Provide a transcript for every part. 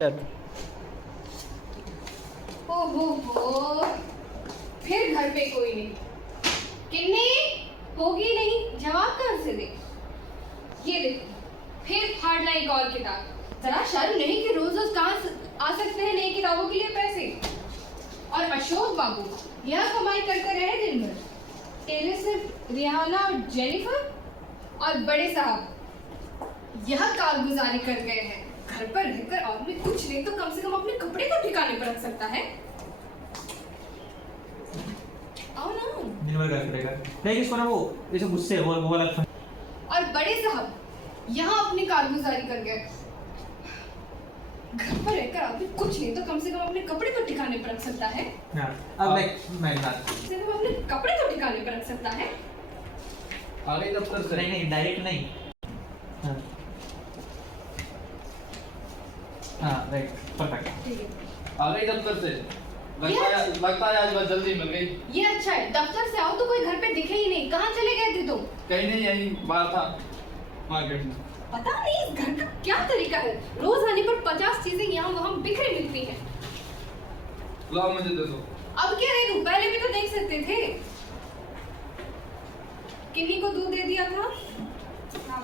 ओहो, फिर घर पे कोई नहीं। किन्नी होगी नहीं, जवाब कहाँ से दे। ये देखो, फिर फाड़ लाई एक और किताब। जरा शर्म नहीं कि रोज रोज कहाँ आ सकते हैं नई किताबों के लिए पैसे। और अशोक बाबू यह कमाई करते रहे दिन भर। टेलर सिर्फ रिहाना और जेनिफर और बड़े साहब यह कारगुजारी कर गए हैं। घर पर रहकर आदमी कुछ नहीं तो कम से कम अपने कपड़े तो ठिकाने पर रख सकता है। आओ ना। दिन भर क्या करेगा? नहीं किसको ना वो ये सब गुस्से वो वाला। और बड़े साहब यहाँ अपनी कारगुजारी कर गए। घर पर रहकर आदमी कुछ नहीं तो कम से कम अपने कपड़े तो ठिकाने पर रख सकता है। हाँ, अब मैं बात सिर्फ अपने कपड़े तो ठिकाने पर रख सकता है। आ गई दफ्तर से? नहीं डायरेक्ट नहीं। हाँ राइट परफेक्ट। ठीक है। आ गई दफ्तर से? लगता है आज बस जल्दी मिल गई। ये अच्छा है, दफ्तर से आओ तो कोई घर पे दिखे ही नहीं। कहाँ चले गए थे तुम? कहीं नहीं, यही बाहर था मार्केट में। पता नहीं इस घर का क्या तरीका है। रोज आने पर 50 चीजें यहाँ वहाँ बिखरी मिलती हैं। लाओ मुझे दे दो। अब क्या दे दूं? पहले भी तो देख सकते थे। किन्नी को दूध दे दिया था। हाँ,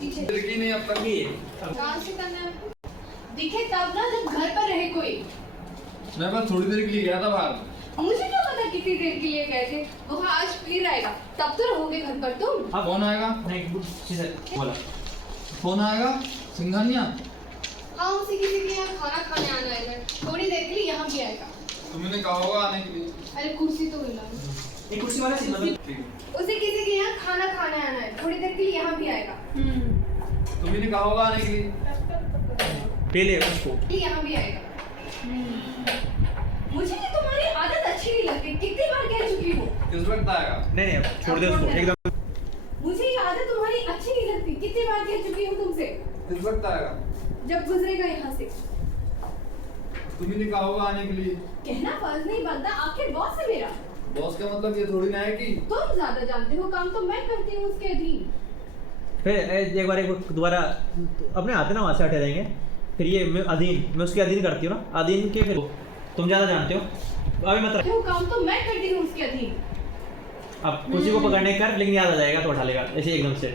पीछे दिखी नहीं अब तक। कहाँ से करना है? दिखे तब ना जब घर पर रहे कोई। मैं बस थोड़ी देर के लिए गया था बाहर। मुझे क्या पता कितनी देर के लिए गए थे। वो आज फिर आएगा तब तो रहोगे घर पर तुम। अब कौन आएगा? नहीं सीधे बोला कौन आएगा? सिंघानिया? हाँ, उसे किसी के यहाँ खाना खाने आना है। थोड़ी देर के लिए यहाँ भी आएगा। तुमने कहा होगा आने के लिए। अरे कुर्सी तो हिला। एक कुर्सी वाला सी मतलब ठीक है। उसे किसी के यहाँ खाना खाने आना है। थोड़ी देर के लिए यहाँ भी आएगा। तुमने कहा होगा आने के लिए। पहले उसको यहाँ भी आएगा। मुझे ये तुम्हारी आदत अच्छी नहीं लगती। कितनी बार कह चुकी हूँ। किस वक्त आएगा? नहीं छोड़ दे उसको एकदम। मुझे ये आदत तुम्हारी अच्छी नहीं लगती। कितनी बार कह चुकी हूँ तुमसे। किस वक्त आएगा? जब गुजरेगा यहाँ से। तुमने कहा होगा आने के लिए। कहना फर्ज नहीं बनता, आखिर बॉस है मेरा। बॉस का मतलब ये थोड़ी ना है कि तुम ज्यादा जानते हो, काम तो मैं करती हूँ उसके अधीन। फिर एक बार दोबारा अपने आते ना वहाँ से हटे जाएंगे। फिर ये मैं उसके अधीन करती हूँ ना, अधीन के फिर तुम ज़्यादा जानते हो। अभी मत वो काम तो मैं करती हूँ उसके अधीन। अब कुर्सी को पकड़ने कर, लेकिन याद आ जाएगा तो उठा लेगा ऐसे एकदम से।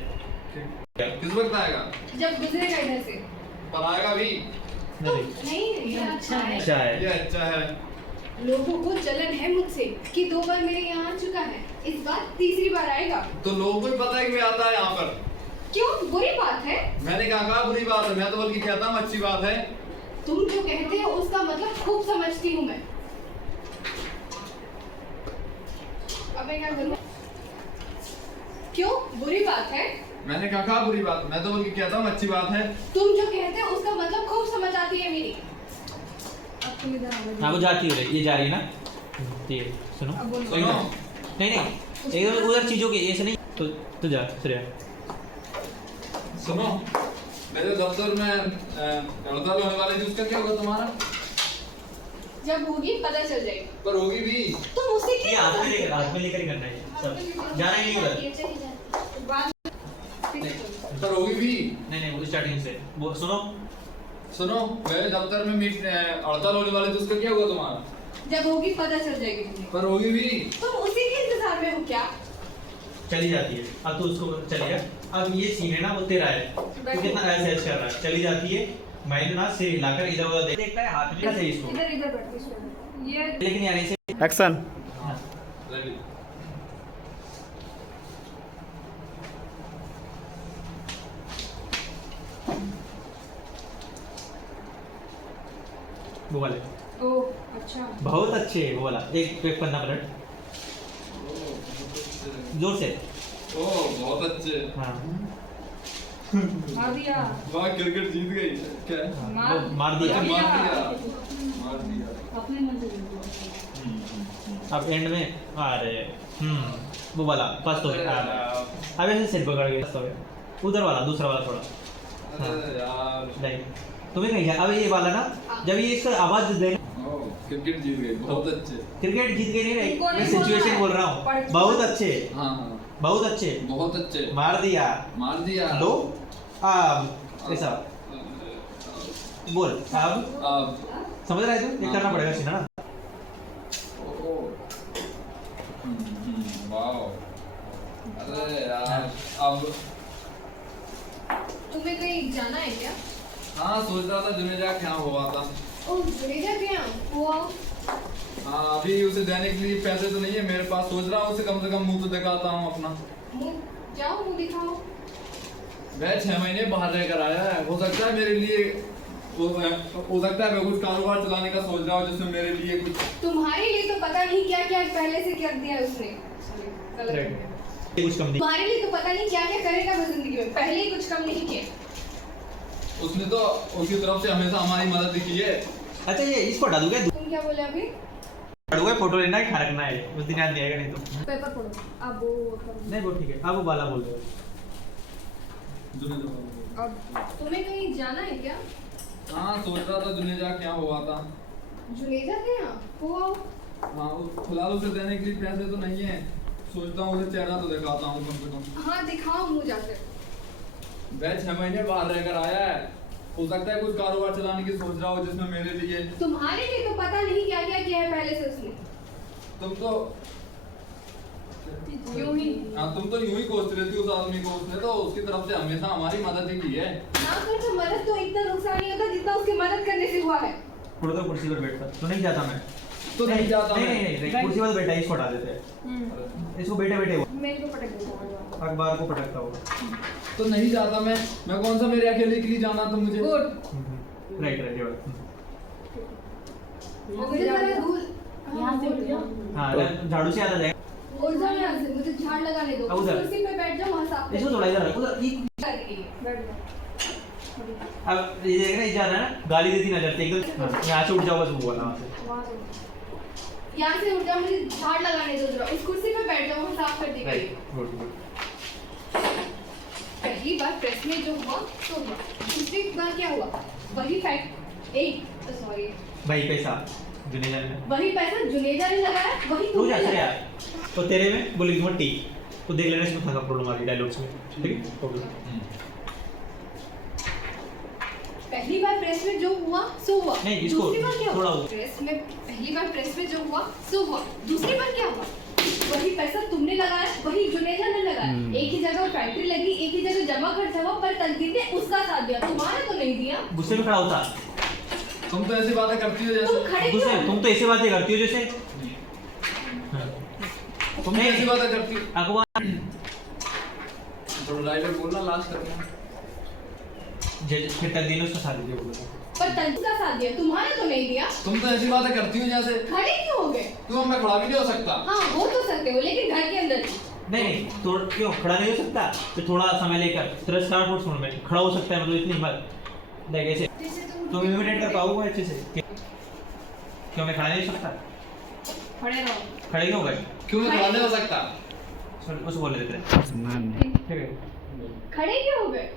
किस वक्त आएगा? जब गुजरेगा इधर से। पर आएगा भी। नहीं, ये अच्छा है। अच्छा है। ये अच्छा है। लोगों को जलन है मुझसे कि 2 बार मेरे यहाँ आ चुका है। इस बार तीसरी बार आएगा। तो लोगों को भी पता है कि मैं आता है यहाँ पर। क्यों, बुरी बात है? मैंने कहा बुरी बात है? मैं तो बल्कि कहता हूँ अच्छी बात है। तुम जो कहते हो उसका मतलब खूब समझती हूँ मैं। अब मैं क्या करूँ? क्यों, बुरी बात है? मैंने कहा बुरी बात, मैं तो बल्कि कहता हूँ अच्छी बात है। तुम जो कहते हो उसका मतलब खूब समझ आती है मेरी। अब तुम इधर आओ। हाँ वो जाती है, ये जा रही है ना। ठीक है सुनो। अब बोलो। सुनो। नहीं एकदम उधर चीज़ों के ऐसे नहीं। तो जा सूर्या। सुनो, मेरे दफ्तर में हड़ताल होने वाली थी, उसका क्या होगा तुम्हारा? जब होगी पता चल जाएगी। पर होगी भी। तुम उसे ये क्या हाथ में लेकर ही करना है सब। जाना ही नहीं उधर। पर होगी भी। नहीं वो स्टार्टिंग से वो सुनो। सुनो, मेरे दफ्तर में हड़ताल होने वाली थी, उसका क्या होगा तुम्हारा? जब होगी पता चल जाएगी तुम्हें। पर होगी भी। तुम उसी के इंतजार में हो क्या? चली जाती है। अब तो उसको चलेगा। अब ये सीन है ना वो तेरा है, तो कितना ऐसे कर रहा है। चली जाती है, मैंने ना सिर हिलाकर इधर उधर देखता है, हाथ में सही इसको। इधर बैठ के ये लेकिन यार ऐसे एक्शन। रेडी। वो वाले ओह अच्छा। बहुत अच्छे है वो वाला। एक पन्ना पलट जोर से। ओह बहुत अच्छे। हाँ मार दिया। वाह, क्रिकेट जीत गई। क्या? वो मार दिया। मार दिया। मार दिया। अपने मन से अब एंड में अरे वो वाला फर्स्ट हो गया। अब ऐसे सिर पकड़ के फर्स्ट हो गया। उधर वाला दूसरा वाला थोड़ा। अरे यार। नहीं तुम्हें कहीं जा। अब ये वाला ना जब ये इसका आवाज दे। ओह, क्रिकेट जीत गई। बहुत अच्छे। क्रिकेट जीत गए नहीं रहे, इनको नहीं मैं सिचुएशन बोल रहा हूँ। बहुत अच्छे हाँ हाँ, बहुत अच्छे। बहुत अच्छे। मार दिया। मार दिया। लो ऐसा बोल अब समझ रहा है तू? ये करना पड़ेगा सीना ना। वाओ, अरे यार अब तुम्हें कहीं जाना है क्या? हाँ सोच रहा था जुनेजा क्या हुआ था। ओह जुनेजा क्या हुआ? हाँ अभी उसे देने के लिए पैसे तो नहीं है मेरे पास, सोच रहा हूँ उसे कम से कम मुंह तो दिखाता हूँ अपना। मुंह जाओ, मुंह दिखाओ। वह 6 महीने बाहर रहकर आया है, हो सकता है मेरे लिए हो सकता है मैं कुछ कारोबार चलाने का सोच रहा हूँ जिसमें मेरे लिए कुछ। तुम्हारे लिए तो पता नहीं क्या क्या पहले से कर दिया उसने। गलत हो गया। कुछ कम नहीं। तुम्हारे लिए तो पता नहीं क्या क्या करेगा वो जिंदगी में, पहले ही कुछ कम नहीं किया। उसने तो उसकी तरफ से हमेशा हमारी मदद की है। अच्छा ये इसको हटा दूंगा। तुम क्या बोले अभी? हटूंगा, फोटो लेना है, खा रखना है, उस दिन याद नहीं आएगा नहीं तो। पेपर पढ़ो अब वो नहीं वो ठीक है, अब वो बाला बोल दो। अब तुम्हें कहीं जाना है क्या? हाँ सोच रहा था जुनेजा क्या हुआ था। जुनेजा के यहाँ हुआ? हाँ फिलहाल उसे देने के लिए पैसे तो नहीं है, सोचता हूँ उसे चेहरा तो दिखाता हूँ कम से कम। हाँ दिखाओ मुंह जाकर। वह 6 महीने बाहर रहकर आया है, हो सकता है कुछ कारोबार चलाने की सोच रहा हो जिसमें मेरे लिए। तुम्हारे लिए तो पता नहीं क्या क्या किया है पहले से उसने। तुम तो यूं ही हाँ तुम तो यूं ही कोसते रहती हो उस आदमी को, उसने तो उसकी तरफ से हमेशा हमारी मदद ही की है। ना कर तो मदद तो इतना नुकसान नहीं होता जितना उसकी मदद करने से हुआ है। थोड़ा तो कुर्सी पर बैठता तो नहीं जाता मैं। तो नहीं जाता नहीं मैं। नहीं नहीं, कुर्सी पर बैठा है, इसको हटा देते हैं। इसको बैठे बैठे वो मेरे को पटक देता अखबार को पटकता होगा। तो नहीं जाता मैं कौन सा मेरे अकेले के लिए जाना तो मुझे। गुड। राइट राइट ये बात। मुझे जरा धूल यहाँ से उठ जाओ। हाँ झाड़ू से आता जाएगा। उड़ जाओ यहाँ से, मुझे झाड़ लगाने दो। अब उधर। कुर्सी पे बैठ जाओ, वहाँ साफ इसको थोड़ा इधर उधर बैठ जाओ। अब ये देख रहा है, जा रहा है ना, गाली देती नजर से एकदम। हाँ, यहाँ से उठ जाओ बस वो वाला वहाँ से। वहाँ से यहाँ से उठ जाओ, मुझे झाड़ लगाने दो जरा। उस कुर्सी पे बैठ जाओ, वहाँ साफ कर दी गई। Right good good. पहली बार प्रेस में जो हुआ तो हुआ, दूसरी बार क्या हुआ? वही फैक्ट सॉरी भाई पैसा जुनेजा ने वही पैसा जुनेजा ने लगाया, वही तू तुमने जा लगाया। यार। तो तेरे में बोली तुम टी तो देख लेना इसमें था प्रॉब्लम आ रही डायलॉग्स में, ठीक है प्रॉब्लम। पहली बार प्रेस में जो हुआ सो हुआ। नहीं, इसको दूसरी बार क्या थोड़ा हुआ? वो- प्रेस में पहली बार प्रेस में जो हुआ सो हुआ। दूसरी बार क्या हुआ? वही पैसा तुमने लगाया, वही जुनेजा ने लगाया। एक ही जगह फैक्ट्री लगी, एक ही जगह जमा खर्च हुआ, पर तकदीर ने उसका साथ दिया, तुम्हारा तो नहीं दिया। गुस्से में खड़ा होता। तुम तो ऐसी बातें करती हो तुम जैसे खड़े गुस्से क्यों? तुम तो ऐसी बातें करती हो जैसे तुम ऐसी बातें करती हो। अखबार थोड़ा डायलॉग बोलना लास्ट करना। फिर तक दिन उसका साथ दीजिए बोलो। पर तकदीर का साथ दिया, तुम्हारा तो नहीं दिया। तुम तो ऐसी बातें करती हो जैसे खड़े क्यों हो गए? तुम मैं खड़ा भी नहीं हो सकता। हाँ हो तो सकते हो, लेकिन घर के अंदर नहीं नहीं तो क्यों खड़ा नहीं हो सकता? तो थोड़ा समय लेकर तेरा स्टार्ट फुट सुन में खड़ा हो सकता है, मतलब इतनी हिम्मत देख ऐसे तुम इमिटेट कर पाओगे अच्छे से? क्यों मैं खड़ा नहीं हो सकता? खड़े रहो। खड़े क्यों हो गए? क्यों मैं खड़ा नहीं हो सकता? उसको बोल देते हैं, ठीक है। खड़े क्यों हो गए?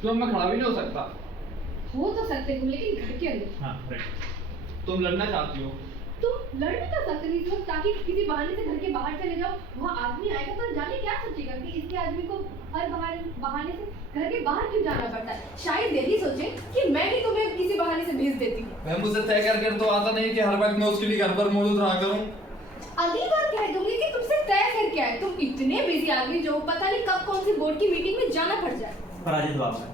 क्यों मैं खड़ा भी नहीं हो सकता? हो तो सकते हो, लेकिन घर के अंदर हाँ राइट। तुम लड़ना चाहती हो। तुम लड़ भी तो सकते नहीं हो, ताकि किसी बहाने से घर के बाहर चले जाओ। वहाँ आदमी आएगा तो जाने क्या सोचेगा कि इसके आदमी को हर बहाने से घर के बाहर क्यों जाना पड़ता है। शायद यही सोचे कि मैं ही तुम्हें किसी बहाने से भेज देती हूँ। मैं मुझे तय कर तो आता नहीं कि हर वक्त मैं उसके लिए घर पर मौजूद रहा करूं। अगली बार कह दूंगी कि तुमसे तय करके आए। तुम इतने बिजी आदमी जो पता नहीं कब कौन सी बोर्ड की मीटिंग में जाना पड़ जाए। पराजित बाबा है।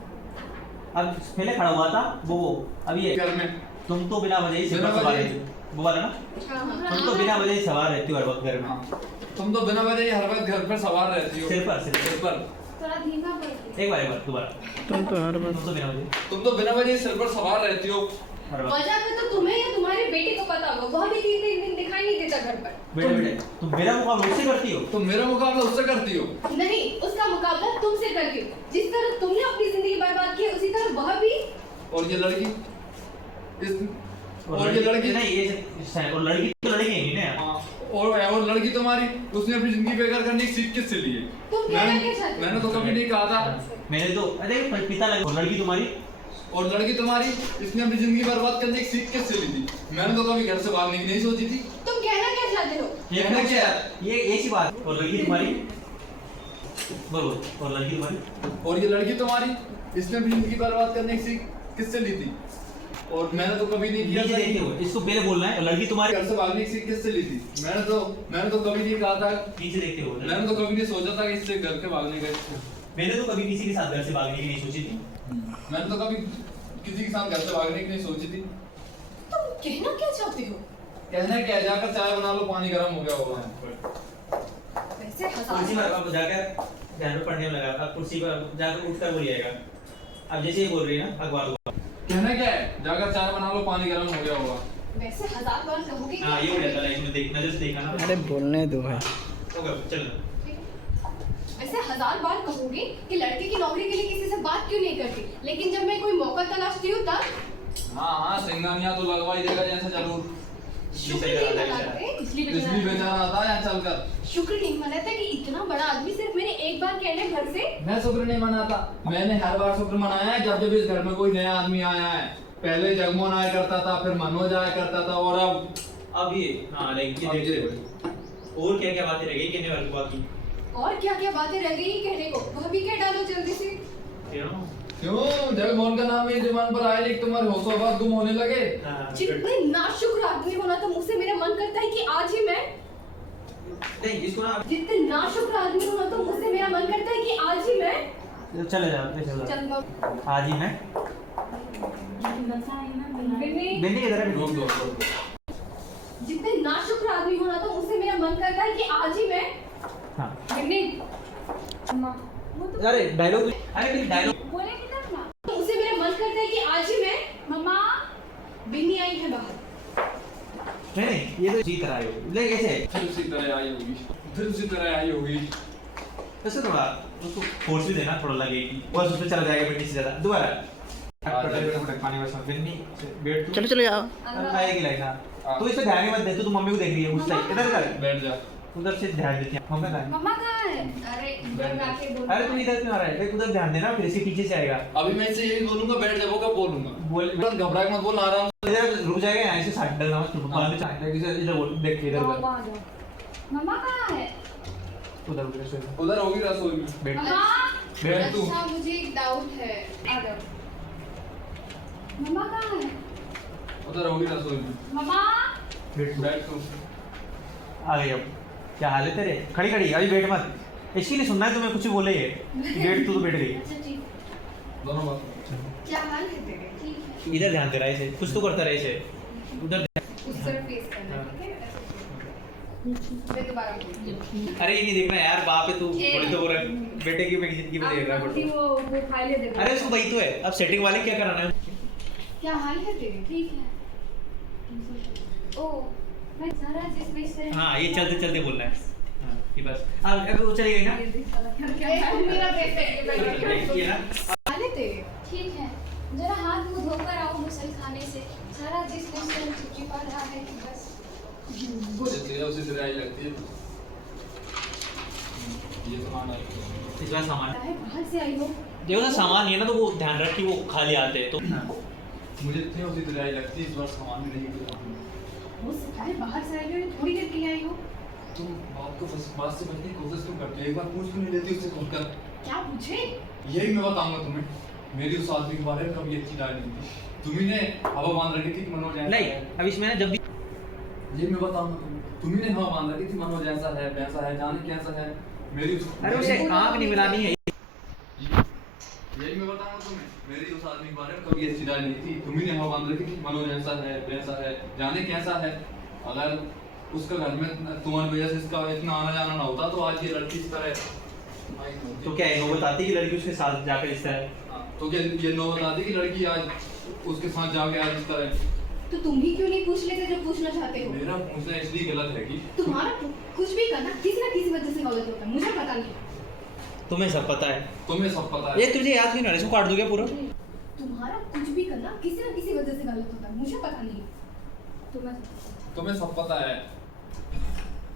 अब पहले खड़ा हुआ था वो अब ये घर में तुम तो बिना वजह से बिना सवार वजह- रहती हो। वो वाला ना, हाँ तुम तो बिना वजह से सवार रहती हो हर वक्त घर में। हाँ। तुम तो बिना वजह ही हर वक्त घर पर सवार रहती हो। सिर पर सिर पर थोड़ा धीमा पड़। एक बार दोबारा। तुम तो हर तुम तो बिना वजह तुम तो बिना वजह ही सिर पर सवार रहती हो। हर वक्त। वजह का तो तुम्हें या तुम्हारे बेटे को पता होगा, वह भी 3 दिन दिखाई नहीं देता घर पर। बेटे बेटे तुम मेरा मुकाबला उससे करती हो। तुम मेरा मुकाबला उससे करती हो। नहीं, उसका मुकाबला तुमसे करती हूँ। जिस तरह तुमने अपनी जिंदगी बर्बाद की है, उसी तरह वह भी। और ये लड़की और ये लड़की नहीं ये और लड़की तो लड़की है ना। हाँ, और लड़की तुम्हारी उसने अपनी जिंदगी बेकार करने की सीख किससे ली है? तुम कहना क्या चाहते हो? मैंने तो कभी नहीं कहा था। मैंने तो अरे पिता लगे और लड़की तुम्हारी और लड़की तुम्हारी इसने अपनी जिंदगी बर्बाद करने की सीख किससे ली थी? मैंने तो कभी घर से बाहर नहीं सोची थी। तुम कहना क्या चाहते हो? ये कहना क्या है? ये ऐसी बात। और लड़की तुम्हारी बोलो। और लड़की तुम्हारी और ये लड़की तुम्हारी इसने अपनी जिंदगी बर्बाद करने की सीख किससे ली थी? और मैंने तो कभी नहीं किया नीचे था। देखते हुए इसको पहले बोलना है, लड़की तुम्हारे घर से भागने की किससे ली थी? मैंने तो कभी नहीं कहा था। नीचे देखते हुए मैंने तो कभी नहीं सोचा था कि इससे घर के भागने का। मैंने तो कभी किसी के साथ घर से भागने की नहीं सोची थी। मैंने तो कभी किसी के साथ घर से भागने की नहीं सोची थी। तुम कहना क्या चाहते हो? कहना क्या है, जाकर चाय बना लो, पानी गर्म हो गया होगा। वैसे कुर्सी पर हजार अब जाकर ध्यान में पढ़ने में लगा, अब कुर्सी पर जाकर उठकर बोलिएगा। अब जैसे ये बोल रही है ना अखबार को, कहना क्या है, जाकर चाय बना लो, पानी गर्म हो गया होगा। वैसे हजार बार कहोगे कि- हाँ ये हो जाता है इसमें, देख नजर से देखा ना। अरे बोलने दो है। ओके चलो। वैसे हजार बार कहोगे कि लड़के की नौकरी के लिए किसी से बात क्यों नहीं करती, लेकिन जब मैं कोई मौका तलाशती हूँ तब हाँ सिंगानिया तो लगवा ही देगा जैसे जरूर। शुक्र नहीं मनाते, इसलिए बेचारा आता है यहाँ चलकर। शुक्र नहीं मनाता कि इतना बड़ा आदमी सिर्फ मैंने एक बार कहने भर से मैं शुक्र नहीं मनाता, मैंने हर बार शुक्र मनाया है जब जब इस घर में कोई नया आदमी आया है। पहले जगमोहन आया करता था, फिर मनोज आया करता था, और अब ये हाँ लाइक ये अब देखते ये- हुए और क्या क्या बातें रह गई कहने वाली बाकी, और क्या क्या बातें रह गई कहने को, वह भी कह डालो जल्दी से। you know? क्यों जगमोहन का नाम ही जुबान पर आए, लेकिन तुम्हारे होशो-हवास गुम होने लगे। हाँ, जितने नाशुक्र आदमी होना तो मुझसे मेरा मन करता है कि आज ही मैं नहीं इसको ना जितने नाशुक्र आदमी होना तो मुझसे मेरा मन करता है कि आज ही मैं चले जाओ ऐसे हो चल जाओ। आज ही मैं बचा है ना बिना बिन्नी, बिन्नी किधर है? रोक दो। जितने नाशुक्र आदमी होना तो मुझसे मेरा मन करता है कि आज ही मैं हाँ बिन्नी अम्मा वो तो अरे डायलॉग, अरे मेरी डायलॉग बोले कि तब ना मुझसे मेरा मन करता है कि आज ही मैं मम्मा बिन्नी आई है बाहर। नहीं ये तो जीत रहा है ले कैसे फिर उसी तरह आई होगी, फिर उसी तरह आई होगी। ऐसे थोड़ा उसको फोर्स भी देना थोड़ा लगे कि बस उसमें चला जाएगा बिन्नी से ज्यादा दोबारा पानी बस बिन्नी बैठ तू चलो चलो जाओ। अब आएगी लाइन हाँ तो इसे ध्यान ही मत दे, तू मम्मी को देख रही है उस साइड इधर इधर बैठ जा। उधर से ध्यान देती है मम्मी का मम्मा कहाँ है? अरे इधर में आके बोल अरे तू इधर क्यों आ रहा है देख उधर ध्यान देना फिर इसके पीछे से आएगा अभी मैं इसे यही बोलूंगा, बैठ जा, वो कब बोलूंगा? बोल घबरा के मत बोल, आराम से। इधर रुक जाएगा यहाँ से साइड डलना मत बाद में चाहेगा इधर इधर बोल देख इधर हाँ, उधर वहाँ जाओ। मम्मा कहाँ है? उधर उधर से उधर होगी रसोई में। बैठ मम्मा बैठ तू अच्छा मुझे एक डाउट है, आ जाओ। मम्मा कहाँ है? उधर होगी रसोई में। मम्मा बैठ बैठ तू। आ गई अब क्या हाल है तेरे खड़ी खड़ी अभी बैठ मत इसके लिए सुनना है तुम्हें कुछ भी बोले ये बैठ तू तो बैठ गई अच्छा ठीक दोनों बात। क्या हाल है तेरे? ठीक है। इधर ध्यान दे रहा है इसे कुछ तो करता रहे इसे उधर उस तरफ फेस करना, ठीक है? मैं दोबारा बोलूंगी। अरे ये नहीं देखना यार बाप है तू बोले तो बोल रहा है बेटे की मैं जिंदगी में देख रहा आंटी है वो फाइलें दे दो। अरे उसको वही तो है अब सेटिंग वाले क्या कराना है क्या हाल है तेरे? ठीक है। ओ मैं सारा जिसमें इस तरह हाँ ये चलते चलते बोलना है हाँ ये बस अब वो चली गई ना तुम मेरा बेटा है, बैठो। ये ना हाल है तेरे? ठीक है। जरा हाथ मुंह धोकर आओ मुसल खाने से। सारा जिस्म इस तरह चिपचिपा रहा है कि बस उसी तरह आई लगती है। ये सामान है। इस बार सामान है, बाहर से आई हो। देखो ना सामान ये ना तो वो ध्यान रख कि वो खाली आते हैं तो मुझे इतनी उसी तरह आई लगती है, इस बार सामान भी नहीं किया। हो सकता है बाहर से आई हो, थोड़ी देर के लिए आई हो। तुम बात से बचने की कोशिश क्यों करते हो? एक बार पूछ क्यों नहीं लेती उससे खुलकर? क्या पूछे? यही मैं बताऊंगा तुम्हें। मेरी उस आदमी के बारे में कभी अच्छी राय नहीं थी। तुम्ही ने हवा बांध रखी थी कि मनोज ऐसा नहीं है। अब इसमें ना जब भी ये मैं बताऊंगा तुम्हें। तुम्ही ने हवा बांध रखी थी मनोज ऐसा है वैसा है, जाने कैसा है। मेरी अरे उसे आंख नहीं मिलानी है यही मैं बताऊंगा तुम्हें। मेरी उस आदमी के बारे में कभी अच्छी राय नहीं थी। तुम्ही ने हवा बांध रखी थी मनोज ऐसा है वैसा है, जाने कैसा है। अगर उसका घर में तुम्हारी वजह से इसका इतना आना जाना ना होता तो आज ये लड़की इस तरह आई नहीं होती। तो क्या है वो बताती कि लड़की उसके साथ जाकर इस तरह हाँ, तो क्या ये नो बता दी कि लड़की आज उसके साथ जाके आज इस तरह। तो तुम ही क्यों नहीं पूछ लेते जो पूछना चाहते हो? मेरा पूछना इसलिए गलत है कि तुम्हारा कुछ भी करना किसी ना किसी वजह से गलत होता है, मुझे पता नहीं। तुम्हें सब पता है तुम्हें सब पता है। ये तुझे याद नहीं ना इसको काट दोगे पूरा तुम्हारा कुछ भी करना किसी ना किसी वजह से गलत होता है, मुझे पता नहीं। तुम्हें सब पता है।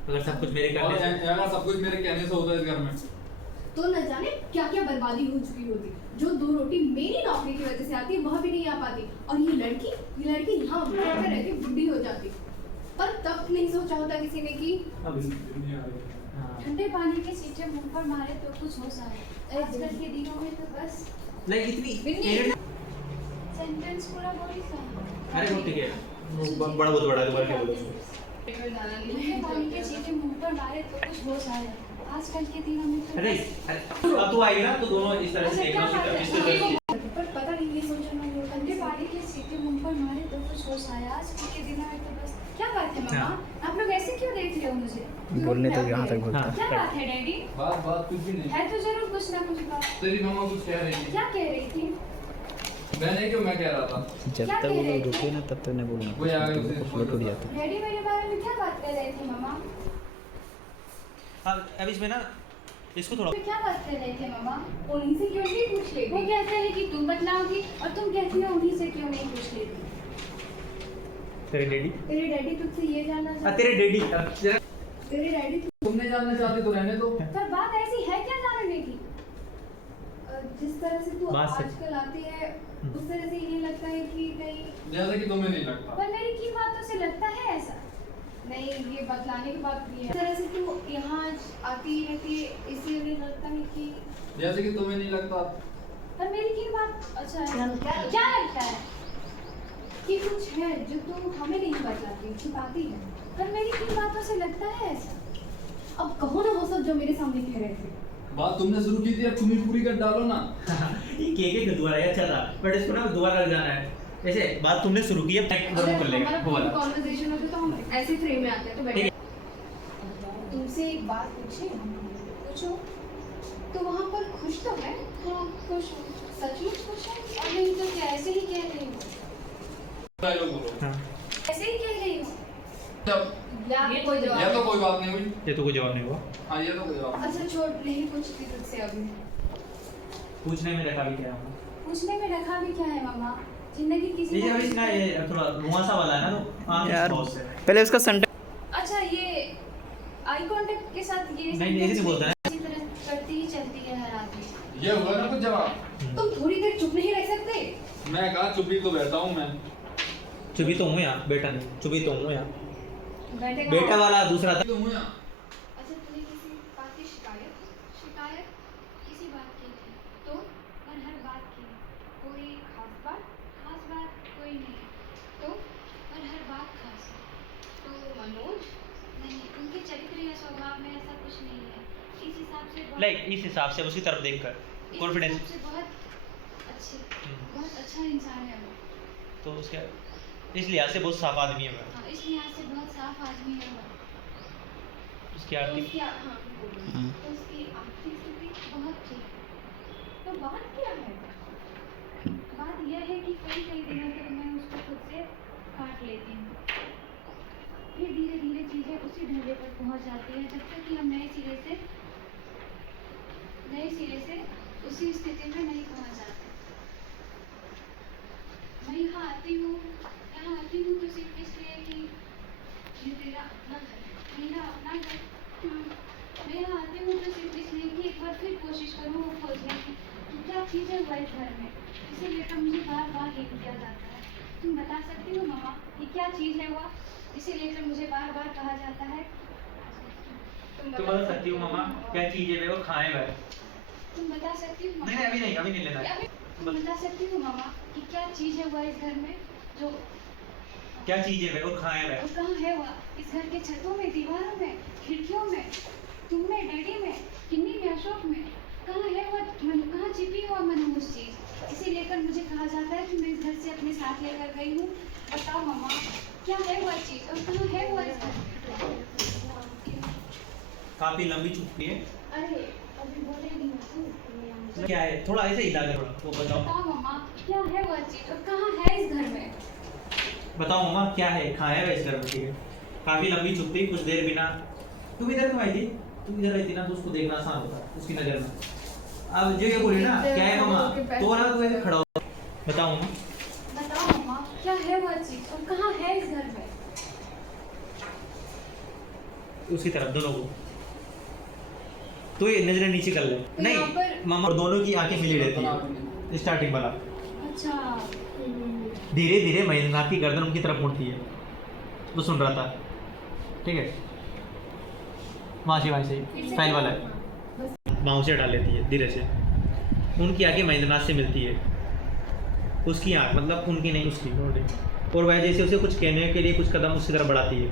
अगर सब कुछ मेरे और करने से अगर सब कुछ मेरे कहने से होता है इस घर में तो न जाने क्या क्या बर्बादी हो चुकी होती। जो 2 रोटी मेरी नौकरी की वजह से आती है वह भी नहीं आ पाती, और ये लड़की यहाँ बैठकर रहती बुढ़ी हो जाती। पर तब नहीं सोचा होता किसी ने कि हाँ। ठंडे पानी के सीटे मुंह पर मारे तो कुछ हो सकता है। आजकल के दिनों में तो बस लाइक इतनी बिन्नी। सेंटेंस पूरा बोल सा। अरे वो ठीक है, वो बड़ा बहुत बड़ा है, दोबारा क्या बोलो उसको। पेट में दाना नहीं मुझे है पानी के छींटे मुंह पर मारे तो कुछ होश आया। आजकल के दिनों में तो अरे अब तू आएगी ना तो दोनों इस तरह से देखना उसी तरफ, इस तरह से। पर पता नहीं ये सोचना नहीं होता। ठंडे पानी के छींटे मुंह पर मारे तो कुछ होश आया। आजकल के दिनों में तो बस क्या बात है मामा, आप लोग ऐसे क्यों देख रहे हो मुझे? बोलने तो यहाँ तक बोलता हाँ। क्या बात है डैडी? बात कुछ भी नहीं है तो जरूर कुछ ना कुछ बात। तेरी मम्मा कुछ कह रही थी। क्या कह रही थी? मैंने क्यों, मैं कह रहा था। जब तक वो लोग रुके ना तब तक नहीं बोलना, वो आ गए, उसे फ्लोट उड़ जाता है। डैडी मेरे बारे में क्या बात कर रहे थे मामा? अब इसमें ना इसको थोड़ा क्या बात कर रहे थे मामा? उन्हीं से क्यों नहीं पूछ लेती? वो कहते हैं कि तुम बतलाओगी और तुम कहती हो उन्हीं से क्यों नहीं पूछ लेती। तेरे डैडी, तेरे डैडी तुझसे ये जानना चाहते तेरे डैडी तेरे डैडी तुमने जानना चाहते तो रहने दो। पर बात ऐसी है क्या जानने की? जिस तरह से तू बात सच- आजकल आती है उस तरह से ये लगता है कि कहीं, जैसा कि तुम्हें नहीं लगता। पर मेरी की बातों से लगता है ऐसा। नहीं, ये बतलाने की बात नहीं इस है। तरह से तू यहाँ आती रहती है इसलिए लगता है कि, जैसे कि तुम्हें नहीं लगता। पर मेरी की बात अच्छा है क्या लगता है कि कुछ है जो तू हमें नहीं बताती, छुपाती है, पर मेरी की बातों से लगता है ऐसा। अब कहो ना वो सब जो मेरे सामने कह रहे थे। बात तुमने शुरू की थी, अब तुम ही पूरी कर डालो ना। ये केक दोबारा ये अच्छा था, बट इसको ना दोबारा लग जाना है। ऐसे बात तुमने शुरू की है, टैग अगर कर लेगा हमारा वो वाला। कॉन्वर्सेशन होता तो हम ऐसे फ्रेम में आते हैं तो ठीक बैठे। है। तुमसे एक बात पूछे? पूछो। तो वहाँ पर खुश तो है? हाँ खुश हूँ। सचमुच खुश है? और नहीं तो क्या ऐसे ही कह रही हूँ, डायलॉग बोलो। हाँ, ऐसे ही कह रही हूँ। जब ये कोई यह जवाब तो कोई बात नहीं हुई। ये तो कोई जवाब नहीं हुआ। हाँ, ये तो कोई बात नहीं। अच्छा छोड़, नहीं पूछती तुझसे अभी। पूछने में रखा भी क्या है? पूछने में रखा भी क्या है मामा? जिंदगी किसी ये ना अभी इसका ये थोड़ा मुआसा वाला है ना, तो आम यार बहुत से। पहले उसका सेंटेंस अच्छा ये आई कांटेक्ट के साथ ये नहीं, ऐसे नहीं बोलता है। इसी तरह करती ही चलती है हर आदमी। ये हुआ ना कुछ जवाब। तुम थोड़ी देर चुप नहीं रह सकते? मैं कहा चुप्पी तो बैठा हूँ मैं। चुपी तो हूँ यहाँ, बेटा नहीं, चुपी तो हूँ यहाँ। बैठे बेटा वाला दूसरा था। तो हूँ यहाँ। अच्छा तुम्हें किसी बात की शिकायत किसी बात की थी तो? और हर बात की कोई खास बात कोई नहीं तो? और हर बात खास तो मनोज, नहीं, उनके चरित्र या स्वभाव में ऐसा कुछ नहीं है। इस हिसाब से लाइक इस हिसाब से उसकी तरफ देखकर इस कॉन्फिडेंस, हिसाब से बहुत अच्छा इंसान है वो। तो उसके इस लिहाज से बहुत साफ आदमी है वो। हाँ, इस लिहाज से बहुत साफ आदमी है वो। उसकी तो आर्थिक उसकी हाँ बोलो। तो उसकी आर्थिक स्थिति बहुत ठीक है। तो बात क्या है? बात यह है कि कई दिनों तक मैं उसको खुद से काट लेती हूँ, फिर धीरे धीरे चीज़ें उसी ढर्रे पर पहुँच जाती हैं जब तक कि हम नए सिरे से उसी स्थिति में नहीं पहुँच जाते। मैं यहाँ आती हूँ तो सिर्फ इसलिए कि ये तेरा अपना घर है, मेरा अपना घर। मैं यहाँ आती हूँ तो सिर्फ इसलिए कि एक बार फिर कोशिश करूँ वो खोजने की कि क्या चीज़ है हुआ इस घर में। इसे लेकर मुझे बार बार ये किया जाता है। तुम बता सकती हो मामा कि क्या चीज़ है वह, इसे लेकर मुझे बार बार कहा जाता है? तुम बता सकती हो मामा क्या चीज है वो खाए वह? तुम बता सकती हो नहीं मामा? नहीं, अभी नहीं लेना है। तुम बता सकती हो मामा कि क्या चीज़ है वह इस घर में जो, क्या चीज है वह और खाए वह? और कहाँ है वह इस घर के छतों में, दीवारों में, खिड़कियों में, तुम में, डैडी में, किन्नी में, अशोक में? कहाँ है वह कहाँ छिपी हुआ मनहूस चीज़? इसे लेकर मुझे कहा जाता है कि मैं इस घर से अपने साथ लेकर गई हूँ। बताओ मामा क्या है वह चीज़ और कहाँ है वह इस घर में? काफी लंबी छुट्टी है। अरे अभी बोले नहीं हो। क्या है, थोड़ा ऐसे हिला कर वो बताओ। बताओ मामा क्या है वह चीज़ और कहाँ है इस घर में? बताओ मामा क्या है, खाया है वह इस घर में? ठीक है, काफी लंबी छुट्टी, कुछ देर बिना। तुम इधर क्यों आई थी? तुम इधर आई थी ना तो उसको देखना आसान होता उसकी नजर में। अब जो ये बोली ना क्या है मामा, तो ना तो खड़ा हो। बताओ मामा। बताओ मामा क्या है वह चीज़ और कहाँ है इस घर में? उसकी तरफ दोनों को तो ये नजरें नीचे कर ले। तो नहीं यहाँ पर- मामा, और दोनों की आंखें मिली रहती है स्टार्टिंग वाला। अच्छा धीरे धीरे महेंद्रनाथ की गर्दन उनकी तरफ मुड़ती है, वो सुन रहा था। ठीक है, वहाँ से फाइल वाला है, बस बाँव से हटा लेती है धीरे से। उनकी आंखें महेंद्रनाथ से मिलती है। उसकी आँख, मतलब उनकी नहीं, उसकी। और वह जैसे उसे कुछ कहने के लिए कुछ कदम उसकी तरफ बढ़ाती है,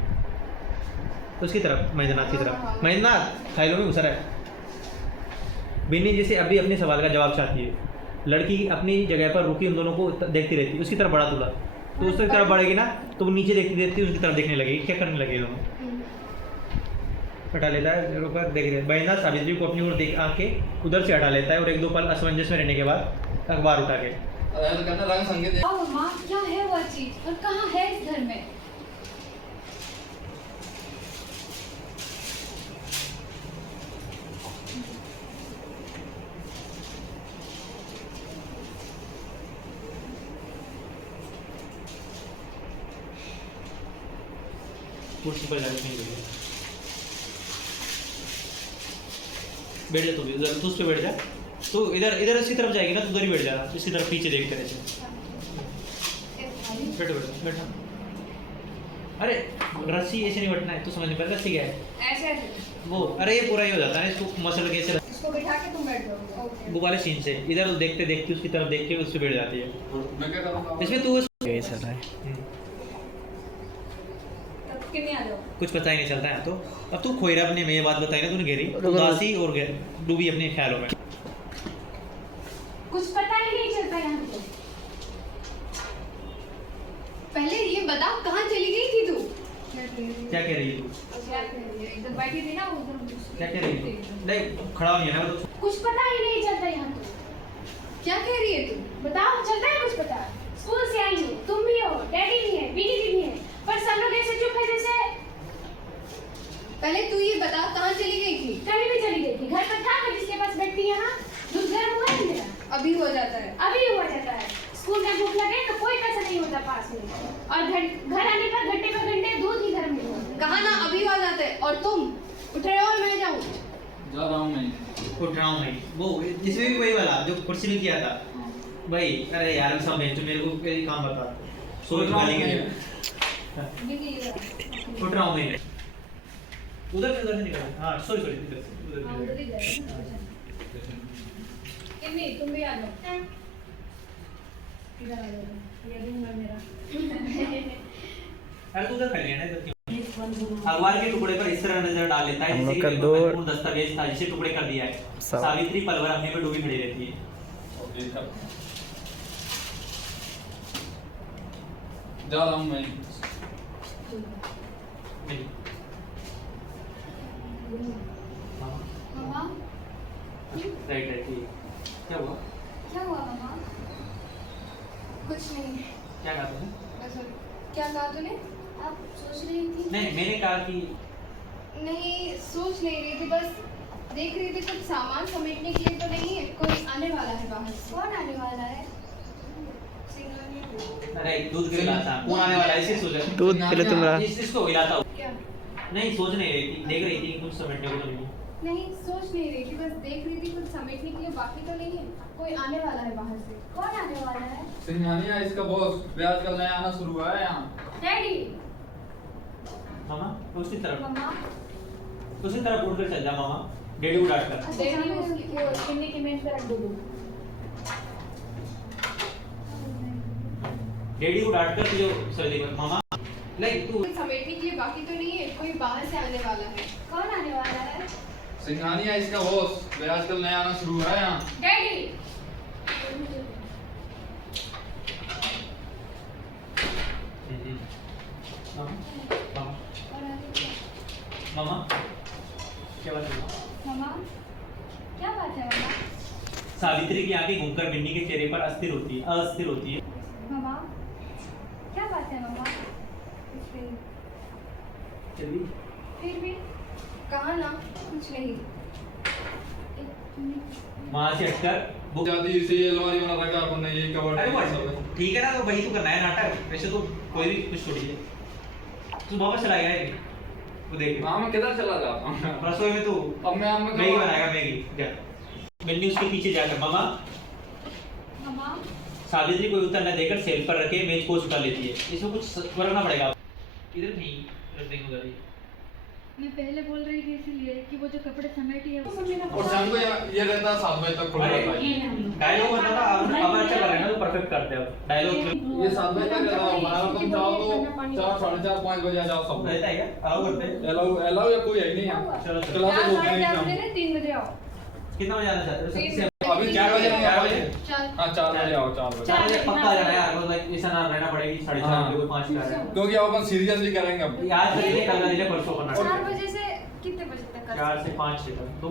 उसकी तरफ, महेंद्रनाथ की तरफ। महेंद्रनाथ फाइलों में घुसा रहा है। बिन्नी जैसे अभी अपने सवाल का जवाब चाहती है। लड़की अपनी जगह पर रुकी उन दोनों को देखती रहती है, उसकी तरफ बढ़ा दूंगा तो उसकी तरफ बढ़ेगी ना, तो वो नीचे देखती देखती उसकी तरफ देखने लगेगी। क्या करने लगेगी दोनों? हटा लेता है, ऊपर देख रहे। महेंद्रनाथ सावित्री को अपनी ओर देख आके उधर से हटा लेता है और एक दो पल असमंजस में रहने के बाद अखबार उठा के अरे तो कहते रंग संगीत आओ माँ, क्या है वो चीज और कहाँ है इस घर में? कुर्सी पर जाकर नहीं बैठे, बैठ जा तू भी, उधर तू उस पे बैठ जा। तो इधर इधर इसकी तरफ जाएगी ना, तो उधर ही बैठ जा, इसकी तरफ पीछे देखते रहे। बैठो बैठो बैठो। अरे रस्सी ऐसे नहीं बैठना है, तू समझ नहीं पा रहा रस्सी क्या है? ऐसे ऐसे वो, अरे ये पूरा ही हो जाता है, इसको मसल के ऐसे इसको बिठा के तुम बैठ जाओगे। ओके। वो वाले सीन से इधर देखते देखते उसकी तरफ देख के उस पे बैठ जाती है। मैं क्या करूँगा? इसमें तू यही चल रहा है। तब कितने आ जाओ? कुछ पता ही नहीं चलता है। तो अब तू खोई रहा अपने में, ये बात बताई ना तूने, गहरी उदासी और डूबी अपने ख्यालों में। कुछ पता ही नहीं चलता यहाँ पे। पहले ये बता, कहाँ चली गई थी तू? क्या कह रही है तू? इधर बैठी थी ना उधर। क्या कह रही है तू? नहीं खड़ा नहीं है ना तो। कुछ पता ही नहीं चलता यहाँ पे। क्या कह रही है तू? बताओ, चलता है कुछ पता? स्कूल से आई हूँ, तुम भी हो, डैडी भी है, बीजी भी है, पर सब लोग ऐसे चुप है जैसे। पहले तू ये बता, कहाँ चली गई थी? कहीं भी चली गई थी, घर पर था मैं जिसके पास बैठती यहाँ। दूध गर्म हुआ है मेरा, अभी हो जाता है। अभी हुआ जाता है। स्कूल में भूख लगे तो कोई पैसा नहीं होता पास में, और घर आने पर घंटे पर घंटे दूध ही गर्म नहीं होता। कहा ना अभी हो जाता है। और तुम उठ रहे हो और मैं जाऊँ? जा रहा हूँ मैं। उठ रहा हूँ मैं। वो जिसमें भी वही वाला जो कुर्सी में किया था भाई। अरे यार सब बेंच मेरे को कोई काम बता, सोच वाली के लिए उठ रहा हूँ मैं। उधर से निकल। हाँ सॉरी सॉरी, उधर से। किन्नी तुम भी आ जाओ। इधर आ जाओ, ये रूम है मेरा। अरे तू उधर खड़ी है ना, इधर क्यों? अखबार के टुकड़े पर इस तरह नजर डाल लेता है हम जैसे लोग का कि दो- महत्वपूर्ण दस्तावेज था जिसे टुकड़े कर दिया है। सावित्री पलवर अपने में डूबी खड़ी रहती है। Okay sir. जा रहा हूँ मैं। नहीं। मम्मा, राइट राइट ठीक। क्या हुआ? क्या हुआ मम्मा? कुछ नहीं। क्या कहा तुमने? अच्छा, क्या कहा तूने? आप सोच रही थी? नहीं मैंने कहा कि नहीं, सोच नहीं रही थी, बस देख रही थी कुछ सामान समेटने के लिए तो नहीं है, कोई आने वाला है बाहर से। कौन आने वाला है? अरे दूध गिलाता कौन आने वाला है, इसे सोचा। दूध पहले तुम रहा। इसको गिलाता हूँ। क्या? नहीं सोच नहीं रही थी, देख रही थी कुछ समेटने को तो नहीं। नहीं, सोच नहीं रही थी, बस देख रही थी कुछ समेटने के लिए बाकी तो नहीं है, कोई आने वाला है बाहर से। कौन आने वाला है? सिंघानिया इसका बॉस ब्याज का नया आना शुरू हुआ है यहाँ। डैडी। मामा उसी तरफ मम्मा। उठ कर चल जा मामा। डैडी को डांट कर। डैडी उसकी वो किन्नी की मेज पे रख दो। डैडी को डांट कर तुझे सर्दी पर मामा। नहीं तू कोई समेटने के लिए बाकी तो नहीं है, कोई बाहर से आने वाला है। कौन आने वाला है? सिंघानिया इसका बॉस ब्याज का नया आना शुरू हुआ है यहाँ। डैडी। मामा मामा क्या बात है? मम्मा, क्या बात है मम्मा? सावित्री की आंखें घूमकर बिन्नी के चेहरे पर अस्थिर होती है। मम्मा, क्या बात है मम्मा? चलिए फिर भी कहा ना कुछ नहीं। वहां से हटकर वो जाती इसे ये लॉरी बना रखा अपन ने, ये कवर अरे सब है। वो ठीक है ना, तो वही तो करना है नाटक। वैसे तो कोई भी कुछ छोड़ी है। तू वापस चला गया वो देख हाँ मैं किधर चला जाता हूँ? रसोई में तू अब मैं आम में मैगी बनाएगा। मैगी जा बिन्नी उसके पीछे जाकर मामा। मम्मा। सावित्री कोई उत्तर न देकर सेल पर रखे मेज को उठा लेती है। इसमें कुछ फर्क ना पड़ेगा। इधर नहीं रख देंगे उधर ही। मैं पहले बोल रही थी इसीलिए कि वो जो कपड़े समेटी है वो और शाम को ये रहता है 7 बजे तक खुला रहता है। डायलॉग बता था अब अच्छा कर रहे हैं ना, तो परफेक्ट करते हो डायलॉग। ये 7 बजे तक रहता है हमारा, तुम चाहो तो 4, 4:30, 5 बजे आ जाओ सब। रहता है क्या अलाउ करते हैं? अलाउ या कोई है ही नहीं है। चलो चलो। क्लास यार होती साढ़े नहीं चार शाम बजे को। ने 3 बजे आओ। कितना बजे आना चाहते हो? सबसे अभी 4 बजे 4 बजे हाँ 4 बजे आओ 4 बजे। 4 बजे पक्का आ जाना यार, मतलब ऐसा ना रहना पड़ेगी 4:30 बजे कोई 5 का है। क्योंकि अब अपन सीरियसली करेंगे अब। आज करेंगे, कल करेंगे, परसों करना। 4 बजे से कितने बजे तक कर 4 से 5 तक।